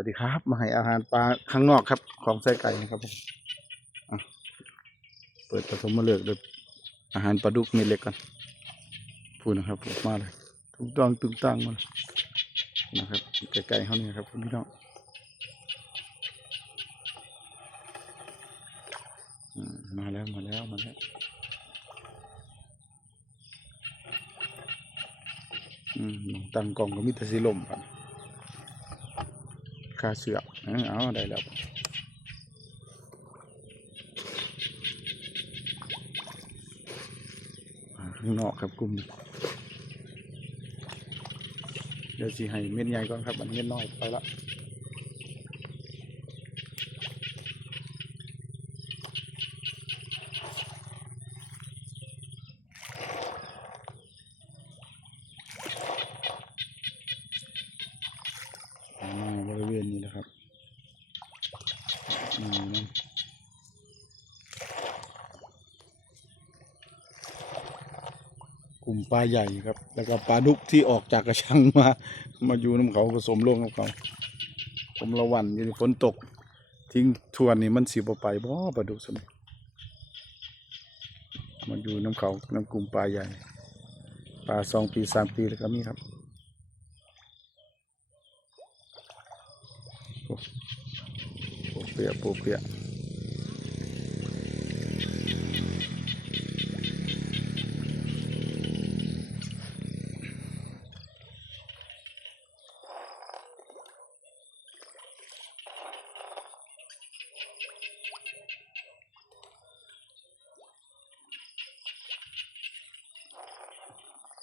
วัสดีครับ มาให้อาหารปลาข้างนอกครับ ของไส้ไก่นะครับผมเปิดผสมมาเลือกด้วยอาหารปลาดุกเม็ดเล็กกันพูดนะครับมมาเลยตุ้งตังตุ้งตังมาเลยนะครับไก่ๆเขาเนี่ยครับพี่น้องมาแล้วมาแล้วมาแล้วอืมตั้งกล่องก็มีแต่สีลมครับ คาเสือกเอ้ยเอาได้แล้วข้างนอกครับกลุ่มเดี๋ยวสีให้เม็ดใหญ่ก่อนครับอันเม็ดน้อยไปละมาบริเวณนี้นะครับนี่นะก ลุ่มปลาใหญ่ครับ แล้วก็ปลาดุกที่ออกจากกระชังมา มาอยู่น้ำเขาผสมลงกับเขา ผมระวันอยู่นี่ฝนตก ทิ้งทวนนี่มันสิบไปบ่ปลาดุกสมัยมาอยู่น้ำเขาน้ำกลุ่มปลาใหญ่ ปลาสองปีสามปีแล้วก็มีครับโปเปียะโปเปีย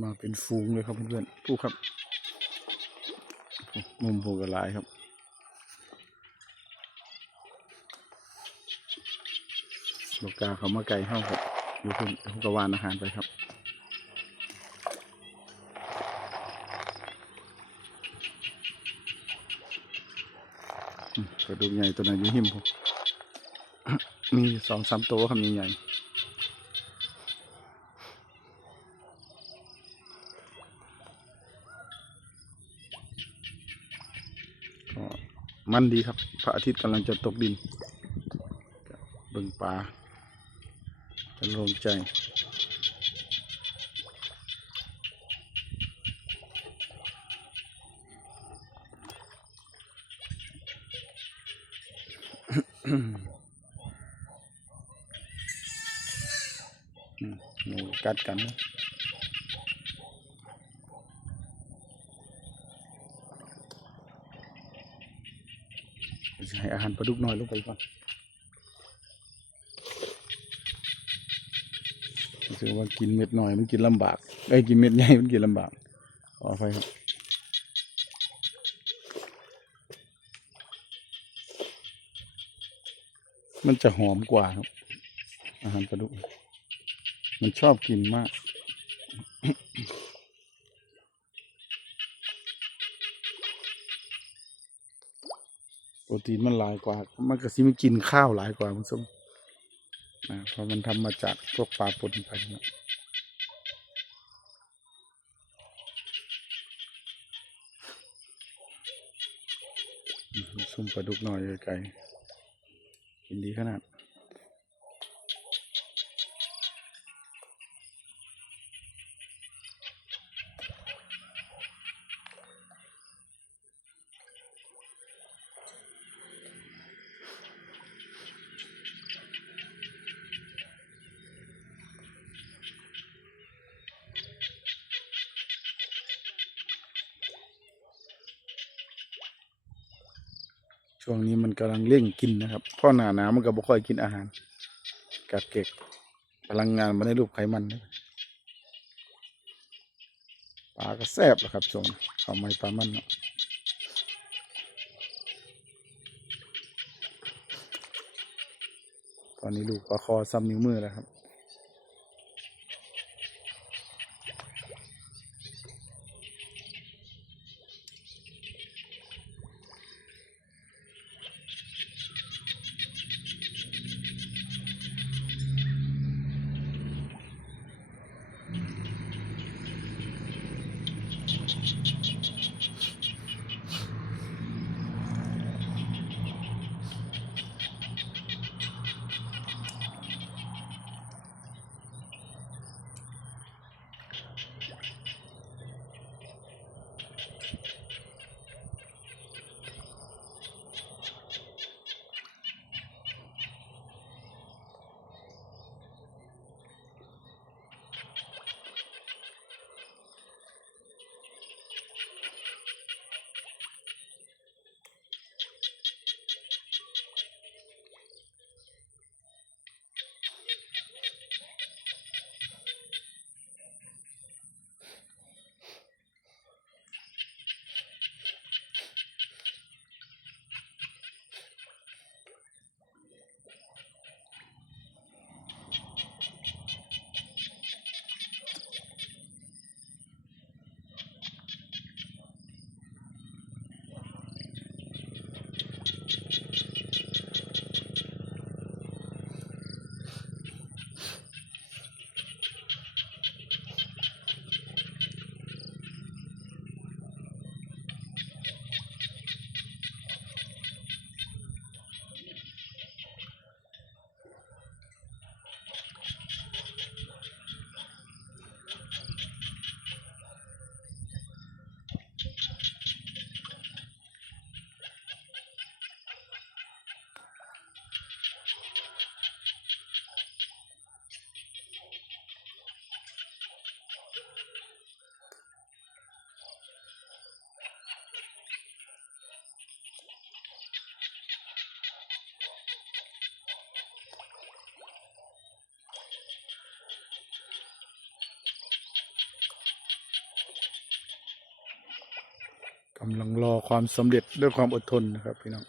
มาเป็นฟูงเลยครับเพื่อนๆผู้ครับมุมผูกกระลายครับลูกกาเขามาไก่ห้าครับอยู่เพิ่นเขากวานอาหารไปครับอืมกระดูกใหญ่ตัวนั้นอยู่หิมผมมีสองสามตัวครับใหญ่ๆก็ มันดีครับ พระอาทิตย์กำลังจะตกดินเบิ่งปลาจะโลงใจมหนูกัดกันนะจะให้อาหารปลาดุกน้อยลงไปก่อนรู้สึกว่ากินเม็ดน้อยมันกินลำบากไอ้กินเม็ดใหญ่มันกินลำบากขออภัยครับมันจะหอมกว่าครับ อาหารปลาดุก มันชอบกินมาก รตีนมันหลายกว่า มันก็สิไม่กินข้าวหลายกว่ามันสมนะเพราะมันทำมาจากพวกปลาปนไปเนี่ยอืมซุ่มปลาดุกหน่อยไกลกินดีขนาด ช่วงนี้มันกำลังเร่งกินนะครับเพราะหนาหนามันก็บ่ค่อยกินอาหารกัดเก็กลังงานมาในรูปไขมันนะปลาก็แซบแหละครับช่วงนี้ข้าไม้ปลามันเนาะตอนนี้ลูกปลาคอซ้ำนิ้วมือแล้วครับ กำลังรอความสำเร็จด้วยความอดทนนะครับพี่น้อง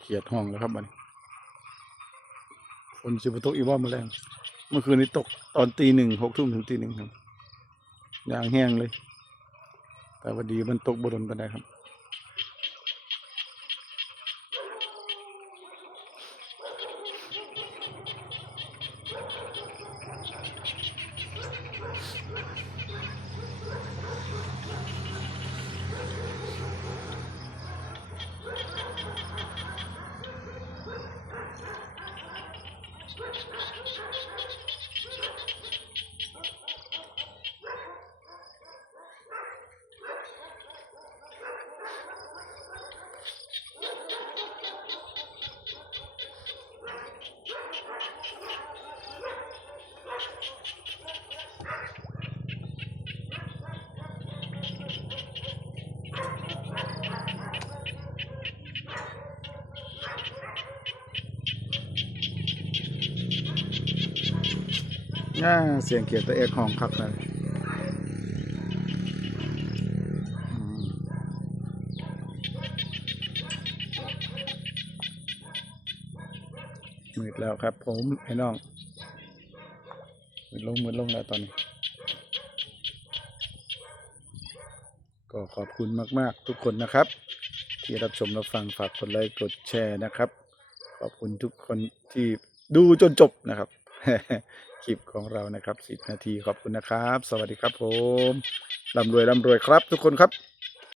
เขียดห้องแล้วครับมันฝนสิบตกอีกว่ามาแรงเมื่อคืนนี้ตกตอนตีหนึ่งหกทุ่มถึงตีหนึ่งครับยางแห้งเลย แต่วันดีมันตกบดนไปได้ครับ อ่าเสียงเกียร์ตัวเอกของคักเลยอืมมืดแล้วครับ ผมไอ้น้องมืดลงมืดลงแล้วตอนนี้ ก็ขอบคุณมาก ๆ ทุกคนนะครับ ที่รับชมรับฟังฝากกดไลค์กดแชร์นะครับ ขอบคุณทุกคนที่ดูจนจบนะครับ คลิปของเรานะครับ 10 นาทีขอบคุณนะครับ สวัสดีครับผมร่ำรวยร่ำรวยครับ ทุกคนครับ